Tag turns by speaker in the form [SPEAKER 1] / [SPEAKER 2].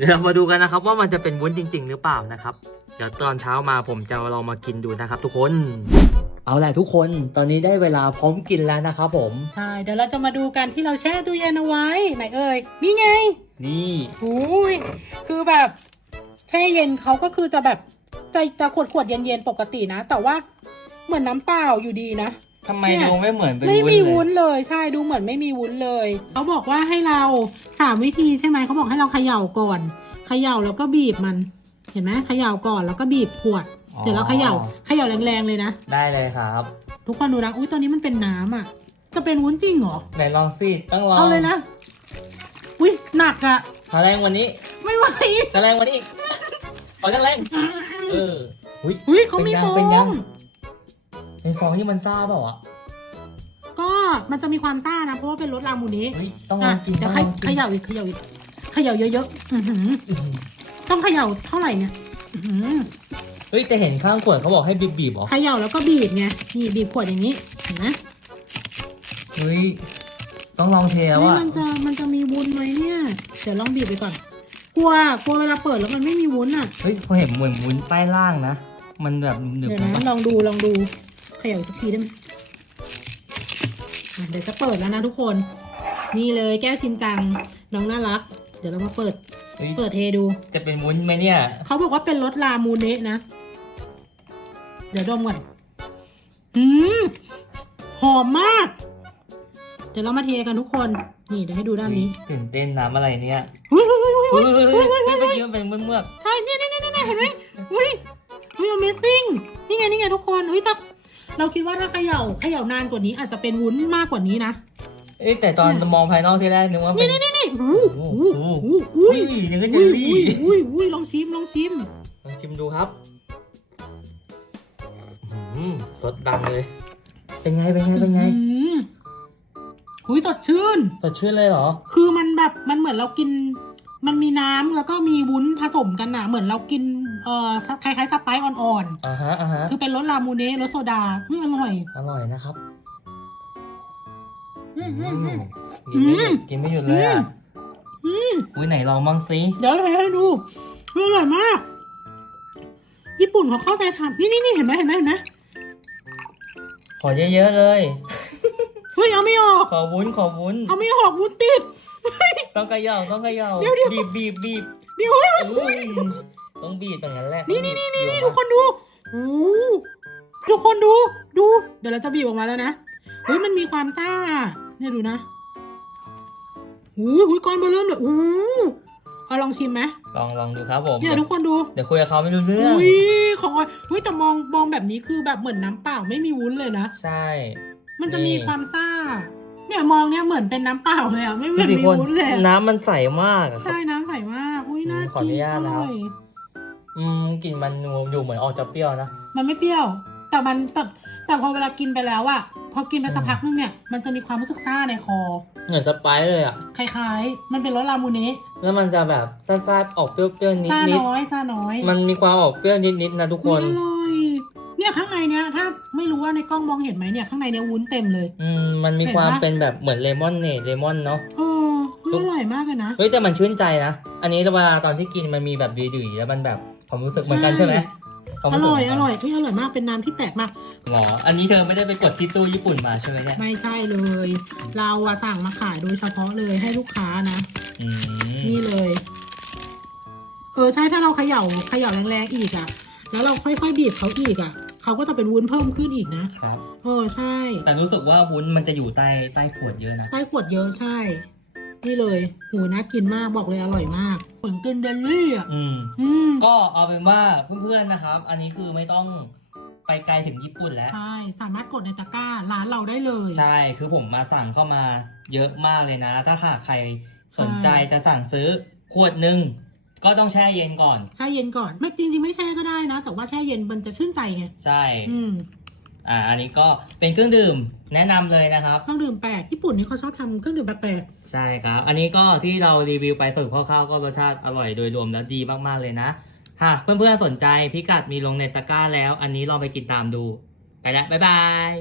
[SPEAKER 1] เดี๋ยวเรามาดูกันนะครับว่ามันจะเป็นวุ้นจริง ๆ หรือเปล่านะครับ เดี๋ยวตอนเช้ามาผมจะลองมากินดูนะครับ ทุกคน เอาแหละทุกคนตอนนี้ได้เวลาพร้อมกินแล้วนะครับผม
[SPEAKER 2] ใช่เดี๋ยวเราจะมาดูกันที่เราแช่ตู้เย็นเอาไว้ไหนเอ่ยนี่ไง
[SPEAKER 1] นี่
[SPEAKER 2] โอ้ยคือแบบแช่เย็นเขาก็คือจะแบบจะจะขวดขวดๆเย็นๆปกตินะ แต่ว่าเหมือนน้ำเปล่าอยู่ดีนะ
[SPEAKER 1] ทำไม
[SPEAKER 2] เนี่ย
[SPEAKER 1] ดูไม่เหมือนเป็น
[SPEAKER 2] ไม่
[SPEAKER 1] วุ้น
[SPEAKER 2] มี
[SPEAKER 1] เล
[SPEAKER 2] วุ้
[SPEAKER 1] ย
[SPEAKER 2] นเลยใช่ดูเหมือนไม่มีวุ้นเลยเขาบอกว่าให้เราสามวิธีใช่ไหมเขาบอกให้เราเขย่าก่อนเขย่าแล้วก็บีบมัน เห็นไหมเขย่าก่อนแล้วก็บีบขวดเดี๋ยวเราเขย่าเขย่าแรงๆเลยนะ
[SPEAKER 1] ได้เลยครับ
[SPEAKER 2] ทุกคนดูนะอุ้ยตอนนี้มันเป็นน้ำอะ จะเป็นวุ้นจริงเหรอ
[SPEAKER 1] ไหนลองสิต้องลอง
[SPEAKER 2] เอาเลยนะอุ้ยหนักอะ
[SPEAKER 1] ขอแรงวันนี้
[SPEAKER 2] ไม่ไหว
[SPEAKER 1] ขอแรงวันนี้อีกขอแรงๆเอออุ้ย
[SPEAKER 2] อุ้ยเขามีฟอ
[SPEAKER 1] เป็นยัง
[SPEAKER 2] ง
[SPEAKER 1] เป็น ฟองที่มันซ่าเปล่าอะ
[SPEAKER 2] ก็มันจะมีความซ่านะ เพราะว่าเป็นรสรามูนี้
[SPEAKER 1] เฮ้ยต้องล
[SPEAKER 2] อะ
[SPEAKER 1] องกิน
[SPEAKER 2] เดี๋ยว
[SPEAKER 1] ต้อง
[SPEAKER 2] เข
[SPEAKER 1] ลองกิน
[SPEAKER 2] เขย่าอีกเขย่าอีกเขย่าเยอะๆอื้อหือ
[SPEAKER 1] อื้อหือ
[SPEAKER 2] ต้องเขย่าเท่าไหร่เนี่ยอื้อหือ
[SPEAKER 1] เฮ้ยแต่เห็นข้างขวดเขาบอกให้บีบๆเหรอ
[SPEAKER 2] เขย่าแล้วก็บีบไงนี่บีบขวดอย่างนี้เห็นไหม
[SPEAKER 1] เฮ้ยต้องลองเทแล้ว
[SPEAKER 2] เฮ้ย
[SPEAKER 1] อะ
[SPEAKER 2] มันจะมันจะมีวุ้นไหมเนี่ยเดี๋ยวลองบีบไปก่อน กลัวกลัวเวลาเปิดแล้วมันไม่มีวุ้นอะ
[SPEAKER 1] เฮ้ยเขาเห็นเหมือนวุ้นใต้ล่างนะมันแบบหนึบ
[SPEAKER 2] เดี๋ยว
[SPEAKER 1] ๆ
[SPEAKER 2] นะ
[SPEAKER 1] ปะ
[SPEAKER 2] ลองดูลองดูเขย่าอีกสักทีได้ไหมอะเดี๋ยวจะเปิดแล้วนะทุกคน นี่เลยแก้วชินจังน้องน่ารัก เดี๋ยวเรามาเปิด
[SPEAKER 1] เฮ้ย
[SPEAKER 2] เปิดเทดู
[SPEAKER 1] จะเป็นวุ้นไหมเนี่ย
[SPEAKER 2] เขาบอกว่าเป็นรสรามูเนะนะ เดี๋ยวดมก่อนอืมหอมมาก เดี๋ยวเรามาเทกันทุกคน นี่เดี๋ยวให้ดูด้านนี้
[SPEAKER 1] ตื่นเต้นน้ำอะไรเนี่ย
[SPEAKER 2] อุ้ยอุ้ยอุ้ย
[SPEAKER 1] เฮ้
[SPEAKER 2] อุ้
[SPEAKER 1] ย
[SPEAKER 2] ย
[SPEAKER 1] เฮ้ยเฮ้ยเมื่อกี้มันเป็นเมือก
[SPEAKER 2] ใช่เนี่ยเนี่ยเนี่ยเนี่ยเห็นไหมอุ้ยอุ้ย amazing นี่ไง เราคิดว่าถ้าเขย่าเขย่านานกว่านี้อาจจะเป็นวุ้นมากกว่านี้นะ
[SPEAKER 1] ๆเอ้ยแต่ตอนมองภายนอกที่แรกนึกว่าเป็
[SPEAKER 2] นี่
[SPEAKER 1] น
[SPEAKER 2] นี่นี่นี่อู้
[SPEAKER 1] โอ้
[SPEAKER 2] อู้
[SPEAKER 1] โห
[SPEAKER 2] อู้อู้
[SPEAKER 1] อุ้ยยังก็เจ
[SPEAKER 2] อุ้
[SPEAKER 1] อยรี่
[SPEAKER 2] อุ้ยอุ้ยอุ้ยลองชิมลองชิม
[SPEAKER 1] ลองชิมดูครับอืมสดดังเลย เป็นไงเป็นไงเป็นไง
[SPEAKER 2] อืมอุ้ยสดชื่น
[SPEAKER 1] สดชื่นเลยเหรอ
[SPEAKER 2] คือมันแบบมันเหมือนเรากิน มันมีน้ำแล้วก็มีวุ้นผสมกันน่ะเหมือนเรากิน เอ่อคล้ายๆสไปซ์อ่อน
[SPEAKER 1] อ่าฮะอ่าฮะ
[SPEAKER 2] ๆ คือเป็นรสรามูเน่รสโซดาเฮ้ยอร่อย
[SPEAKER 1] อร่อยนะครับ
[SPEAKER 2] อืมอืมอืม
[SPEAKER 1] กินไม่หยุด
[SPEAKER 2] อืม
[SPEAKER 1] กินไม่หยุดเลยอะ
[SPEAKER 2] อืม
[SPEAKER 1] อุ้ยไหนลองบ้างสิ
[SPEAKER 2] เดี๋ยวให้ดูเฮ้ยอร่อยมาก ญี่ปุ่นเขาเข้าใจทำนี่นี่นี่เห็นไหมเห็นไหมเห็นไหม
[SPEAKER 1] ขอเยอะๆเลย
[SPEAKER 2] เฮ้ยเอาไม่ออก
[SPEAKER 1] ขอวุ้นขอวุ้น
[SPEAKER 2] เอาไม่ออกวุ้นติด
[SPEAKER 1] ต้องเขย่าต้องเขย่า
[SPEAKER 2] เดี๋ยวเดี๋ยว
[SPEAKER 1] บีบบีบบีบ
[SPEAKER 2] เดี๋ยวเฮ้ย
[SPEAKER 1] อุ้ย ต้องบีบตรงนั้นแหละ
[SPEAKER 2] นี่นี่นี่นี่นี่
[SPEAKER 1] ต้องบีบ
[SPEAKER 2] ทุกคนดูโอ้ทุกคนดู ดู เดี๋ยวเราจะบีบออกมาแล้วนะ เฮ้ย มันมีความซ่า เนี่ยดูนะโอ้โหก้อนเบอร์เริ่มเลยโอ้โหเอาลองชิมไหม
[SPEAKER 1] ลองลองดูครับผม
[SPEAKER 2] เนี่ยทุกคนดู
[SPEAKER 1] เดี๋ยวคุยกับเขาไม่รู้เรื่อง
[SPEAKER 2] อุ้ย ของออยอุ้ยแต่มองมองแบบนี้คือแบบเหมือนน้ำเปล่าไม่มีวุ้นเลยนะ
[SPEAKER 1] ใช่
[SPEAKER 2] มันจะมี
[SPEAKER 1] นี่
[SPEAKER 2] ความซ่า เนี่ยมองเนี่ยเหมือนเป็นน้ำเปล่าเลยอะ ไม่เหมื
[SPEAKER 1] ดู
[SPEAKER 2] อน
[SPEAKER 1] สิ
[SPEAKER 2] มี
[SPEAKER 1] คน
[SPEAKER 2] วุ้นเลยอะ
[SPEAKER 1] น้ำมันใสมากอะ
[SPEAKER 2] ใช่ น้ำใสมาก อุ้ยน่า
[SPEAKER 1] ขออนุ
[SPEAKER 2] กิน
[SPEAKER 1] ญาตนะครับ
[SPEAKER 2] อย
[SPEAKER 1] อืมกลิ่นมันอยู่เหมือนออกจะเปรี้ยวนะ
[SPEAKER 2] มันไม่เปรี้ยว แต่มันแต่แต่พอเวลากินไปแล้วอะพอกินไปสัก
[SPEAKER 1] อืม
[SPEAKER 2] พักนึงเนี่ย มันจะมีความรู้สึกซ่าในคอ
[SPEAKER 1] เหมือนสไปซ์เลยอะ
[SPEAKER 2] คล้ายๆ มันเป็นรสรามูเนะ
[SPEAKER 1] แล้วมันจะแบบซ่าๆออกเปรี้ยวๆนิ
[SPEAKER 2] ซ่า
[SPEAKER 1] ด
[SPEAKER 2] น้อยซ่าน้อย
[SPEAKER 1] ๆมันมีความออกเปรี้ยวนิดๆนะทุกค
[SPEAKER 2] อุ๊ย
[SPEAKER 1] น
[SPEAKER 2] อร่อย เนี่ยข้างในเนี้ยถ้าไม่รู้ว่าในกล้องมองเห็นไหมเนี่ยข้างในเนี้ยวุ้นเต็มเลย
[SPEAKER 1] อืมมันมี
[SPEAKER 2] เห็น
[SPEAKER 1] ความ
[SPEAKER 2] ปะ
[SPEAKER 1] เป็นแบบเหมือนเลมอนเนตเลมอนเนาะ
[SPEAKER 2] เออเฮ้ยอร่อยมากเลยนะ
[SPEAKER 1] เฮ้ยแต่มันชื่นใจนะ อันนี้เวลาตอนที่กินมันมีแบบดื้อๆแล้วมันแบบ ความรู้สึกเหมือนกัน
[SPEAKER 2] ใช่
[SPEAKER 1] ใช่ไหมความ
[SPEAKER 2] อ
[SPEAKER 1] สึก
[SPEAKER 2] ร่อย
[SPEAKER 1] เหมื
[SPEAKER 2] อน
[SPEAKER 1] กัน
[SPEAKER 2] ร่อยเฮ้ยอร่อยมากเป็นน้ำที่แปลกมาก
[SPEAKER 1] หรออันนี้เธอไม่ได้ไปกดที่ตู้ญี่ปุ่นมาใช่ไหมเนี่ย
[SPEAKER 2] ไม่ใช่เลย เราอะสั่งมาขายโดยเฉพาะเลยให้ลูกค้านะ
[SPEAKER 1] อืม
[SPEAKER 2] นี่เลย เออใช่ถ้าเราเขย่าเขย่าแรงๆอีกอะแล้วเราค่อยๆบีบเขาอีกอะเขาก็จะเป็นวุ้นเพิ่มขึ้นอีกนะครับ เออใช่
[SPEAKER 1] แต่รู้สึกว่าวุ้นมันจะอยู่ใต้ใต้ขวดเยอะนะ
[SPEAKER 2] ใต้ขวดเยอะใช่ นี่เลยหูน่ากินมากบอกเลยอร่อยมากเหมือนกินเดลลี่อะ
[SPEAKER 1] อืม
[SPEAKER 2] อืม
[SPEAKER 1] ก็เอาเป็นว่าเพื่อนๆนะครับ อันนี้คือไม่ต้องไปไกลถึงญี่ปุ่นแล้ว
[SPEAKER 2] ใช่สามารถกดในตะกร้าร้านเราได้เลย
[SPEAKER 1] ใช่คือผมมาสั่งเข้ามาเยอะมากเลยนะ ถ้าหากใครสนใจ
[SPEAKER 2] ใช่
[SPEAKER 1] จะสั่งซื้อขวดหนึ่งก็ต้องแช่เย็นก่อน
[SPEAKER 2] แช่เย็นก่อน ไม่จริงๆ ไม่แช่ก็ได้นะ แต่ว่าแช่เย็นมันจะชื่นใจไง
[SPEAKER 1] ใช่
[SPEAKER 2] อืม
[SPEAKER 1] อ่าอันนี้ก็เป็นเครื่องดื่มแนะนำเลยนะครับ
[SPEAKER 2] เครื่องดื่มแปลกญี่ปุ่นนี่เขาชอบทำเครื่องดื่มแปลก
[SPEAKER 1] ใช่ครับ อันนี้ก็ที่เรารีวิวไปสรุปคร่าวๆก็รสชาติอร่อยโดยรวมแล้วดีมากๆเลยนะ หากเพื่อนๆสนใจพิกัดมีลงในตะกร้าแล้ว อันนี้ลองไปกินตามดู ไปแล้วบ๊ายบาย